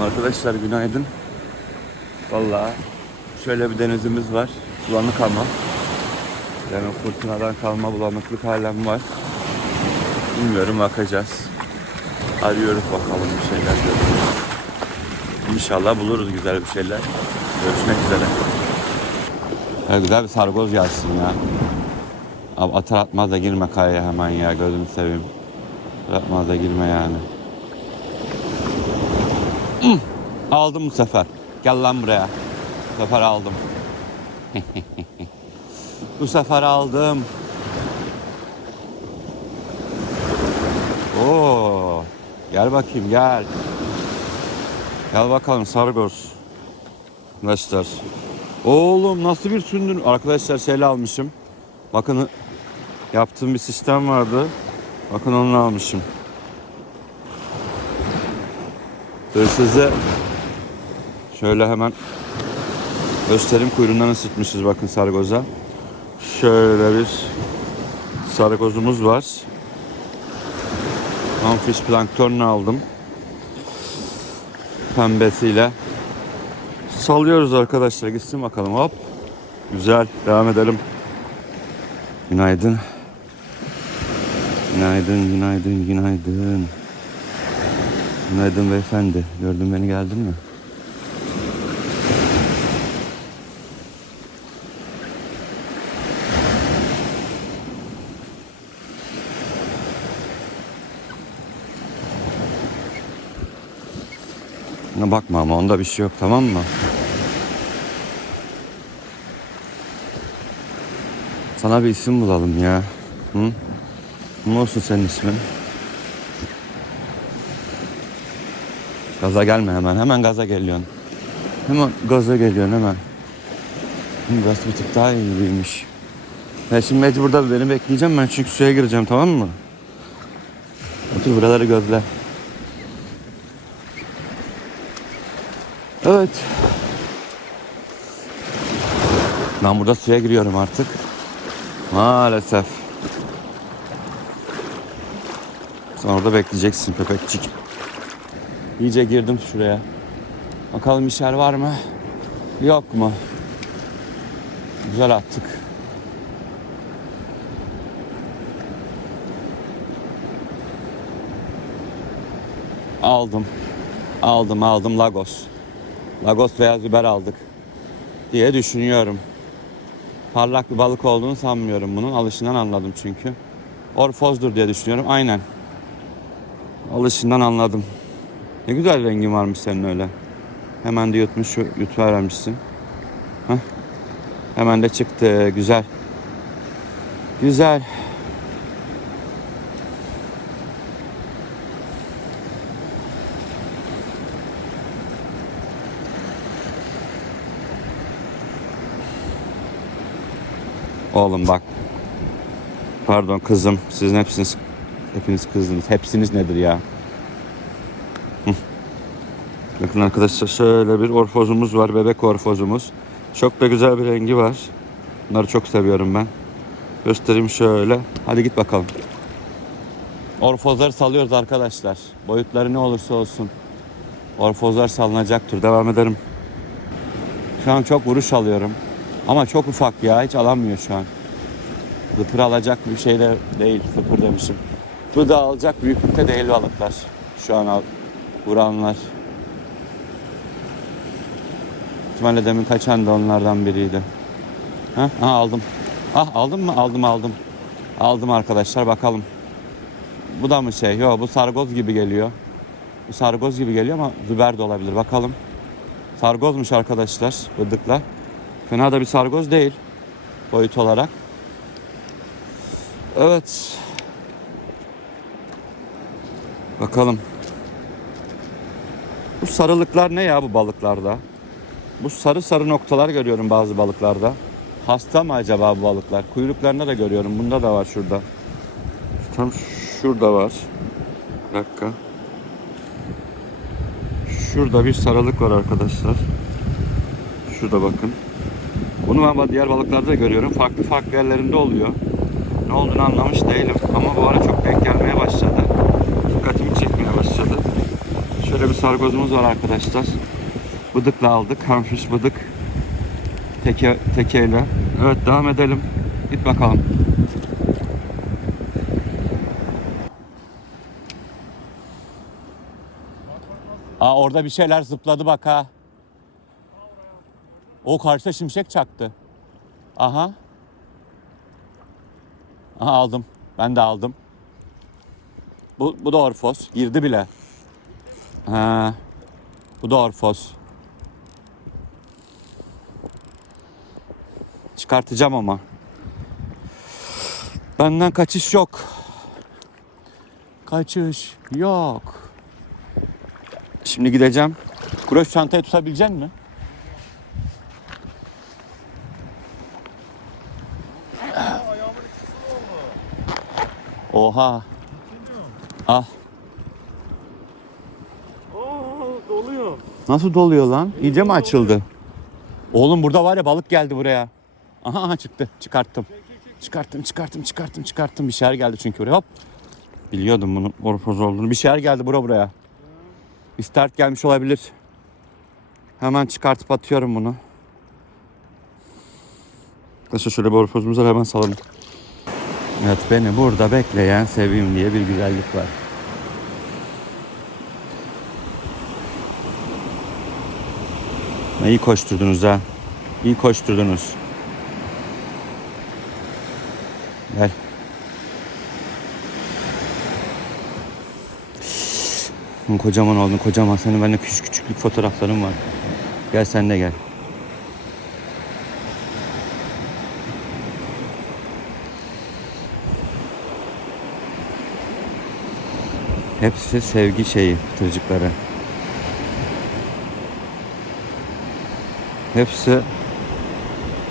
Arkadaşlar günaydın. Vallahi şöyle bir denizimiz var. Bulanık ama. Yani fırtınadan kalma bulanıklık halen var. Bilmiyorum bakacağız. Arıyoruz bakalım bir şeyler. İnşallah buluruz güzel bir şeyler. Görüşmek üzere. Ya güzel bir sargoz gelsin ya. Abi atar atmaz da girme kayaya hemen ya gözünü seveyim. Atar atmaz da girme yani. Aldım bu sefer. Gel lan buraya. Bu sefer aldım. bu sefer aldım. Oo. Gel bakayım gel. Gel bakalım Sargos. Arkadaşlar. Oğlum nasıl bir sündün? Arkadaşlar şeyle almışım. Bakın yaptığım bir sistem vardı. Bakın onu almışım. Size şöyle hemen göstereyim kuyruğundan ısıtmışız bakın sargoza. Şöyle bir sargozumuz var. Amfiş planktonunu aldım. Pembesiyle. Sallıyoruz arkadaşlar gitsin bakalım hop. Güzel devam edelim. Günaydın. Günaydın, günaydın, günaydın. Günaydın beyefendi. Gördün beni geldin mi? Ona bakma ama onda bir şey yok tamam mı? Sana bir isim bulalım ya. Hı? Ne olsun senin ismin? Gaza gelme hemen. Hemen gaza geliyorsun. Hemen gaza geliyorsun hemen. Gaz bir tık daha iyi gibiymiş. Ya şimdi mecbur da beni bekleyeceğim ben çünkü suya gireceğim tamam mı? Otur buraları gözle. Evet. Ben burada suya giriyorum artık. Maalesef. Sen orada bekleyeceksin köpekçik. İyice girdim şuraya. Bakalım işler var mı? Yok mu? Güzel attık. Aldım. Aldım aldım Lagos. Lagos beyaz biber aldık diye düşünüyorum. Parlak bir balık olduğunu sanmıyorum bunun. Alışından anladım çünkü. Orfozdur diye düşünüyorum. Aynen. Alışından anladım. Ne güzel rengin varmış senin öyle. Hemen de yutmuş, yutuvermişsin. Heh. Hemen de çıktı. Güzel. Güzel. Oğlum bak. Pardon kızım. Sizin hepsiniz hepiniz kızdınız. Hepsiniz nedir ya? Bakın arkadaşlar şöyle bir orfozumuz var. Bebek orfozumuz. Çok da güzel bir rengi var. Bunları çok seviyorum ben. Göstereyim şöyle. Hadi git bakalım. Orfozları salıyoruz arkadaşlar. Boyutları ne olursa olsun. Orfozlar salınacaktır. Devam ederim. Şu an çok vuruş alıyorum. Ama çok ufak ya. Hiç alamıyor şu an. Fıpır alacak bir şey de değil. Fıpır demişim. Bu da alacak büyüklükte değil balıklar. Şu an al, vuranlar. İhtimalle demin kaçan da onlardan biriydi. Ha? Aldım. Ah aldım mı? Aldım aldım. Aldım arkadaşlar bakalım. Bu da mı şey? Yok bu sargoz gibi geliyor. Bu sargoz gibi geliyor ama züber de olabilir. Bakalım. Sargozmuş arkadaşlar. Bıdıkla. Fena da bir sargoz değil. Boyut olarak. Evet. Bakalım. Bu sarılıklar ne ya bu balıklarda? Bu sarı sarı noktalar görüyorum bazı balıklarda. Hasta mı acaba bu balıklar? Kuyruklarında da görüyorum. Bunda da var şurada. Tam şurada var. Bir dakika. Şurada bir sarılık var arkadaşlar. Şurada bakın. Bunu ben diğer balıklarda da görüyorum. Farklı farklı yerlerinde oluyor. Ne olduğunu anlamış değilim. Ama bu ara çok denk gelmeye başladı. Dikkatimi çekmeye başladı. Şöyle bir sargozumuz var arkadaşlar. Bıdıkla aldık. Hamfiş bıdık. Teke, tekeyle. Evet devam edelim. Git bakalım. Aa orada bir şeyler zıpladı bak ha. O karşıda şimşek çaktı. Aha. Aha aldım. Ben de aldım. Bu, bu da orfos. Girdi bile. Ha. Bu da orfos. Çıkartacağım ama. Benden kaçış yok. Kaçış yok. Şimdi gideceğim. Kuroş çantayı tutabilecek mi? Oha. Ah. Oo doluyor. Nasıl doluyor lan? İyice mi açıldı? Oğlum burada var ya balık geldi buraya. Aha aha çıktı. Çıkarttım. Çıkarttım çıkarttım çıkarttım çıkarttım. Bir şeyler geldi çünkü buraya. Hop. Biliyordum bunun orfoz olduğunu. Bir şeyler geldi bura buraya. Bir start gelmiş olabilir. Hemen çıkartıp atıyorum bunu. Arkadaşlar şöyle bir orfozumuzu hemen salalım. Evet beni burada bekleyen seveyim diye bir güzellik var. İyi koşturdunuz ha. İyi koşturdunuz. Gel. Kocaman oldun kocaman. Senin bende küçük küçüklük fotoğrafların var. Gel sen de gel. Hepsi sevgi şeyi, pıtırcıkları. Hepsi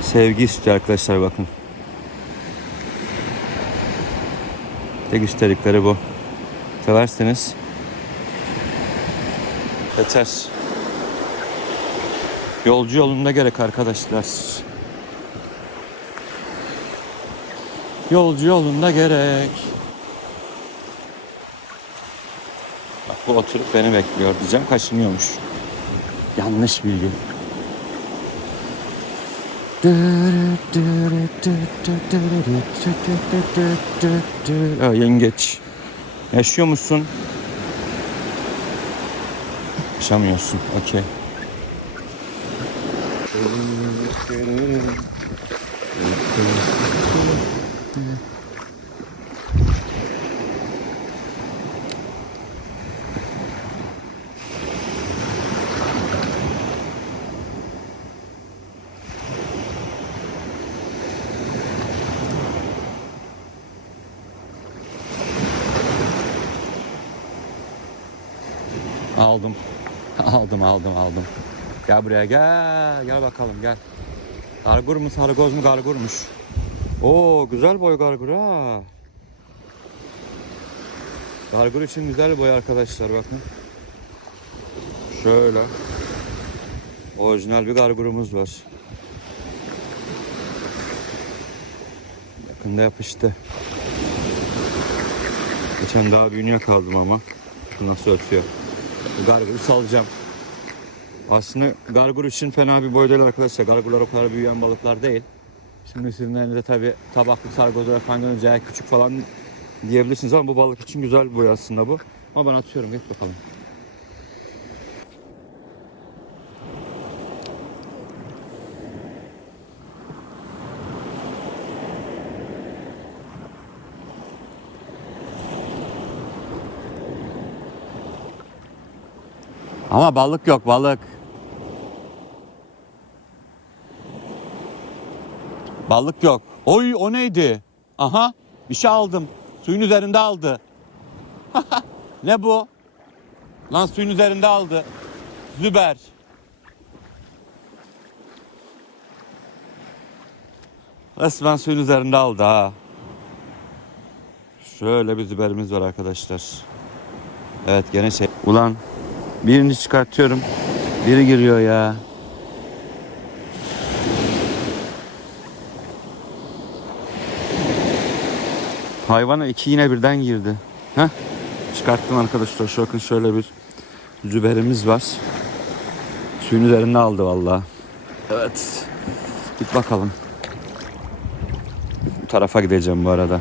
sevgi istiyor arkadaşlar bakın. Tek istedikleri bu. Severseniz yeter. Yolcu yolunda gerek arkadaşlar. Yolcu yolunda gerek. Bak bu oturup beni bekliyor diyeceğim kaşınıyormuş. Yanlış bilgi. Aa, yengeç. Yaşıyor musun? Yaşamıyorsun. Okey. Aldım. Aldım aldım aldım. Gel buraya gel. Gel bakalım gel. Gargur mu sargoz mu gargurmuş. Oo güzel boy gargur ha. Gargur için güzel boy arkadaşlar bakın. Şöyle. Orijinal bir gargurumuz var. Yakında yapıştı. Geçen daha büyüğünü yakaladım ama. Şu nasıl ötüyor. Garguru salacağım. Aslında gargur için fena bir boy değil arkadaşlar. Gargurlar o kadar büyüyen balıklar değil. Şimdi sizin elinizde tabi tabaklı sargozlar falan görünce küçük falan diyebilirsiniz ama bu balık için güzel bir boy aslında bu. Ama ben atıyorum git bakalım. Ama balık yok balık. Balık yok. Oy o neydi? Aha bir şey aldım. Suyun üzerinde aldı. ne bu? Lan suyun üzerinde aldı. Züber. Resmen suyun üzerinde aldı ha. Şöyle bir züberimiz var arkadaşlar. Evet gene şey. Ulan birini çıkartıyorum. Biri giriyor ya. Hayvana iki yine birden girdi. Heh. Çıkarttım arkadaşlar. Şu bakın şöyle bir Züberimiz var. Suyun üzerine aldı vallahi. Evet. Git bakalım. Bu tarafa gideceğim bu arada.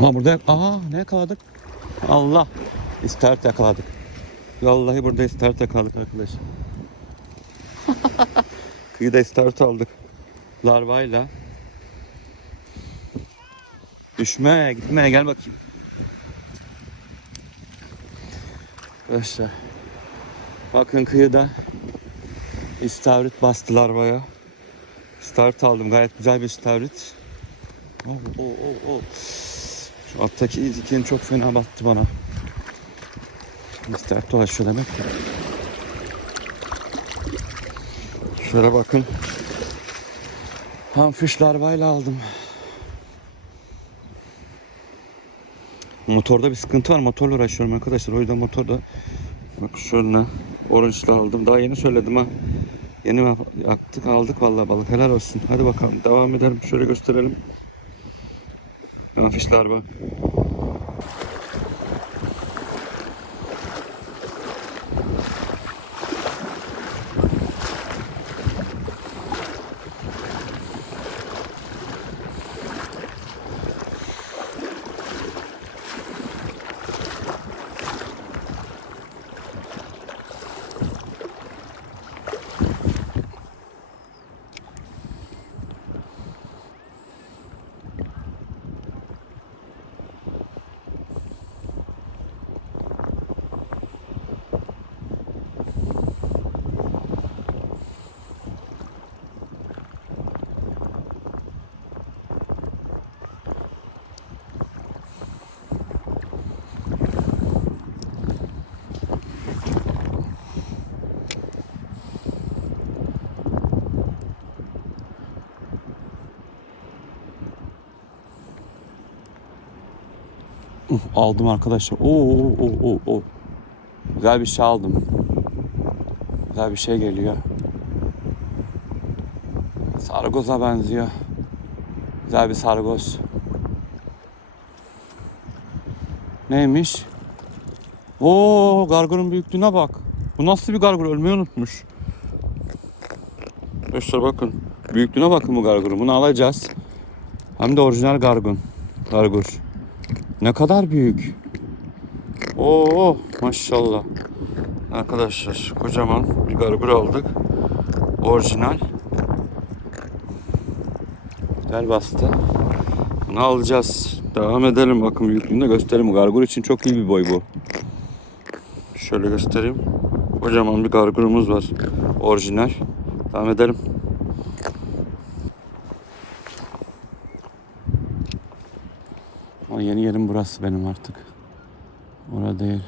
Ama burada aa ne yakaladık? Allah istavrit yakaladık. Vallahi burada istavrit yakaladık arkadaş. Kıyıda istavrit aldık. Larvayla. Düşme gitme gel bakayım. Arkadaşlar. Bakın kıyıda istavrit bastı larvaya. İstavrit aldım gayet güzel bir istavrit. Oh, oh, oh, oh. Şu alttaki diken çok fena battı bana. İster dolaşıyor demek ki. Şöyle bakın. Hamfiş larvayla aldım. Motorda bir sıkıntı var. Motorla uğraşıyorum arkadaşlar. O yüzden motorda bak şöyle orange'la aldım. Daha yeni söyledim ha. Yeni yaktık aldık vallahi balık. Helal olsun. Hadi bakalım devam edelim. Şöyle gösterelim. Hamfiş larva. Uf, aldım arkadaşlar. Oo, oo, oo, oo, oo. Güzel bir şey aldım. Güzel bir şey geliyor. Sargoza benziyor. Güzel bir sargoz. Neymiş? Oo, gargurun büyüklüğüne bak. Bu nasıl bir gargur? Ölmeyi unutmuş. Arkadaşlar bakın. Büyüklüğüne bakın bu gargurun. Bunu alacağız. Hem de orijinal gargun. Gargur. Ne kadar büyük. Oo maşallah. Arkadaşlar kocaman bir gargur aldık. Orijinal. Güzel bastı. Bunu alacağız. Devam edelim. Bakın büyüklüğünü de gösterelim. Gargur için çok iyi bir boy bu. Şöyle göstereyim. Kocaman bir gargurumuz var. Orijinal. Devam edelim. Ama yeni yerim burası benim artık. Orada değil.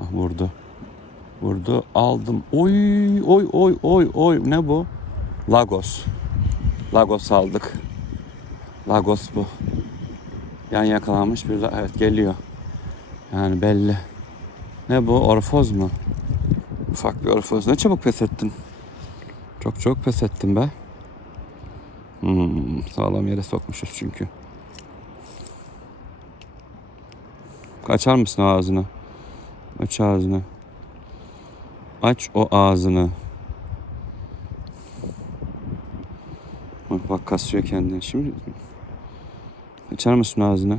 Ah vurdu. Vurdu. Aldım. Oy oy oy oy oy. Ne bu? Lagos. Lagos aldık. Lagos bu. Yan yakalanmış bir evet geliyor. Yani belli. Ne bu? Orfoz mu? Ufak bir orfoz. Ne çabuk pes ettin. Çok çok pes ettin be. Hmm, sağlam yere sokmuşuz çünkü. Açar mısın ağzını? Aç ağzını. Aç o ağzını. Bak, kasıyor kendini. Şimdi açar mısın ağzını?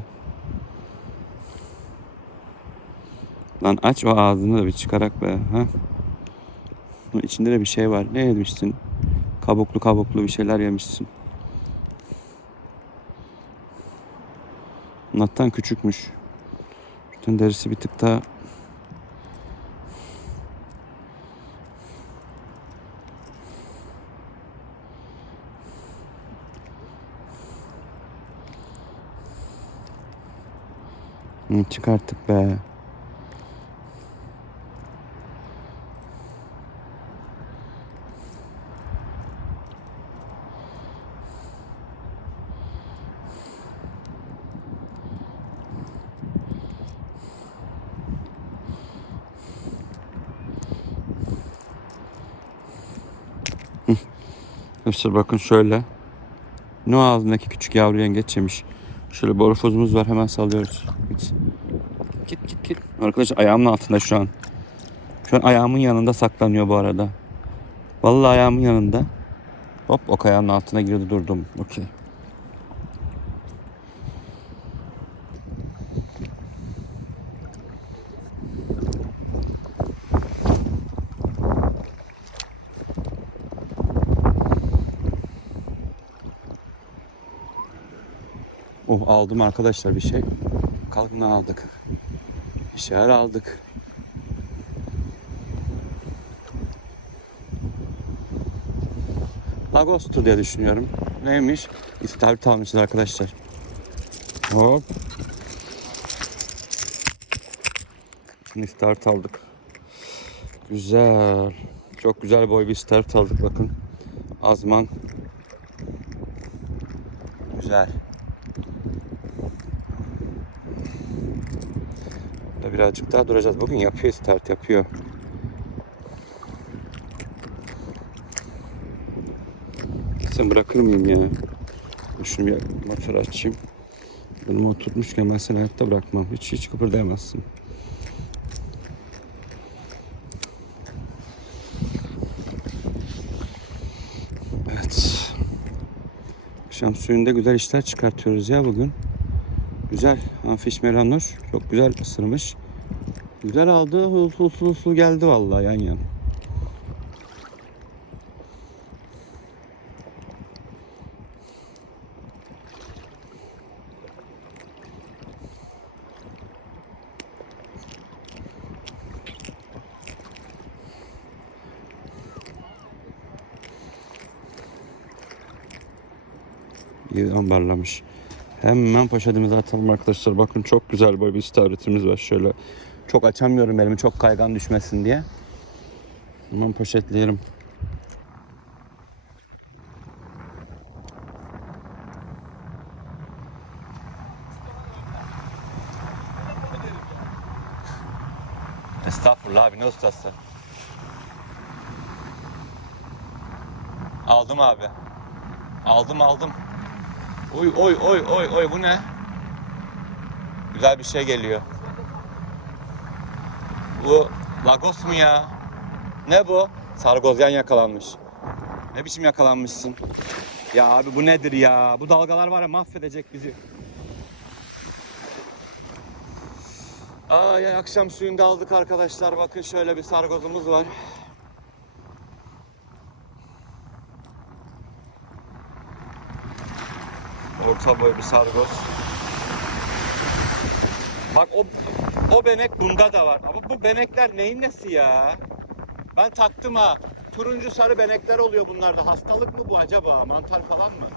Lan aç o ağzını da bir çıkarak be. Ha? Bunun içinde de bir şey var. Ne yemişsin? Kabuklu kabuklu bir şeyler yemişsin. Nattan küçükmüş. Şunun derisi bir tık daha çıkarttık be. Arkadaşlar bakın şöyle. Ne ağzındaki küçük yavru yengeç yemiş. Şöyle borofozumuz var hemen salıyoruz. Git. Git git git. Arkadaşlar ayağımın altında şu an. Şu an ayağımın yanında saklanıyor bu arada. Vallahi ayağımın yanında. Hop ok ayağımın altına girdi durdum. Okey. Aldım arkadaşlar bir şey. Kalkına aldık. Bir şeyler aldık. Lagos'tur diye düşünüyorum. Neymiş? İstavrit almışız arkadaşlar. Hop. İstavrit aldık. Güzel. Çok güzel boy bir istavrit aldık bakın. Azman. Güzel. Burada birazcık daha duracağız. Bugün yapıyor start yapıyor. Sen bırakır mıyım ya? Şunu bir motor açayım. Bunu oturtmuşken ben seni hayatta bırakmam. Hiç hiç kıpırdayamazsın. Evet. Akşam suyunda güzel işler çıkartıyoruz ya bugün. Güzel. Afiş Meranur. Çok güzel ısırmış. Güzel aldı. Hul hul hul geldi vallahi yan yan. İyi ambarlamış. Hemen poşetimize atalım arkadaşlar. Bakın çok güzel böyle bir istavritimiz var. Şöyle çok açamıyorum elimi çok kaygan düşmesin diye. Hemen poşetleyelim. Estağfurullah abi ne ustası. Aldım abi. Aldım aldım. Oy oy oy oy oy bu ne? Güzel bir şey geliyor. Bu Lagos mu ya? Ne bu? Sargozyan yakalanmış. Ne biçim yakalanmışsın? Ya abi bu nedir ya? Bu dalgalar var ya mahvedecek bizi. Ay akşam suyunda aldık arkadaşlar. Bakın şöyle bir sargozumuz var. Orta boy bir sargoz. Bak o o benek bunda da var. Ama bu benekler neyin nesi ya? Ben taktım ha. Turuncu sarı benekler oluyor bunlarda. Hastalık mı bu acaba? Mantar falan mı?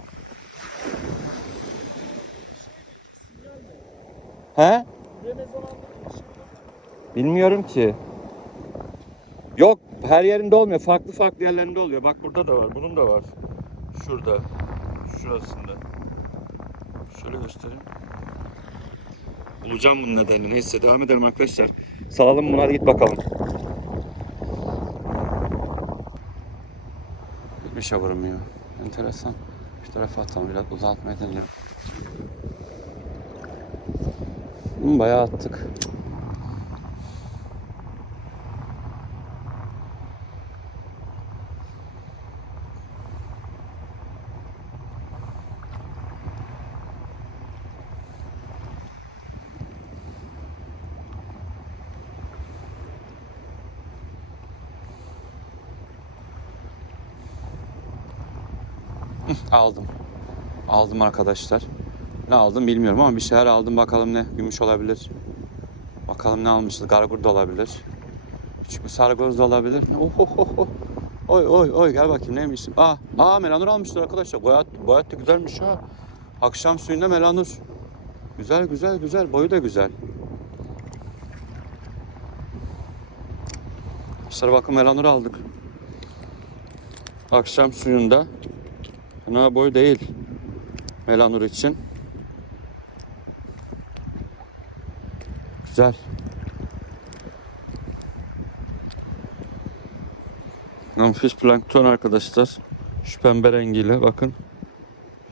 He? Bilmiyorum ki. Yok her yerinde olmuyor. Farklı farklı yerlerinde oluyor. Bak burada da var. Bunun da var. Şurada. Şurasında. Şöyle göstereyim. Bulacağım bunun nedenini. Neyse devam edelim arkadaşlar. Salalım bunu hadi git bakalım. Bir şey vurmuyor. Enteresan. Şu tarafa atalım biraz uzatmaya deneyelim. Bayağı attık. Aldım. Aldım arkadaşlar. Ne aldım bilmiyorum ama bir şeyler aldım bakalım ne. Gümüş olabilir. Bakalım ne almışız. Gargur da olabilir. Küçük bir sargoz da olabilir. Oh, oh. Oy oy oy gel bakayım neymiş. Aa, aa melanur almışlar arkadaşlar. Boyat, boyat da güzelmiş ha. Akşam suyunda melanur. Güzel güzel güzel. Boyu da güzel. Arkadaşlar bakın melanur aldık. Akşam suyunda. Fena boy değil. Melanur için. Güzel. Amfiş plankton arkadaşlar. Şu pembe rengiyle bakın.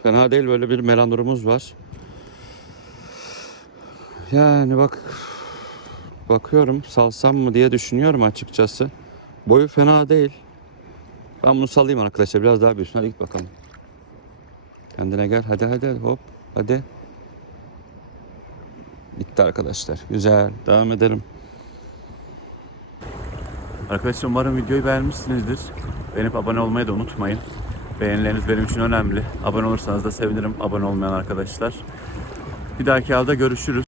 Fena değil böyle bir melanurumuz var. Yani bak bakıyorum salsam mı diye düşünüyorum açıkçası. Boyu fena değil. Ben bunu salayım arkadaşlar biraz daha büyüsün. Hadi git bakalım. Kendine gel. Hadi hadi hop. Hadi. Bitti arkadaşlar. Güzel. Devam edelim. Arkadaşlar umarım videoyu beğenmişsinizdir. Beğenip abone olmayı da unutmayın. Beğenileriniz benim için önemli. Abone olursanız da sevinirim abone olmayan arkadaşlar. Bir dahaki halde görüşürüz.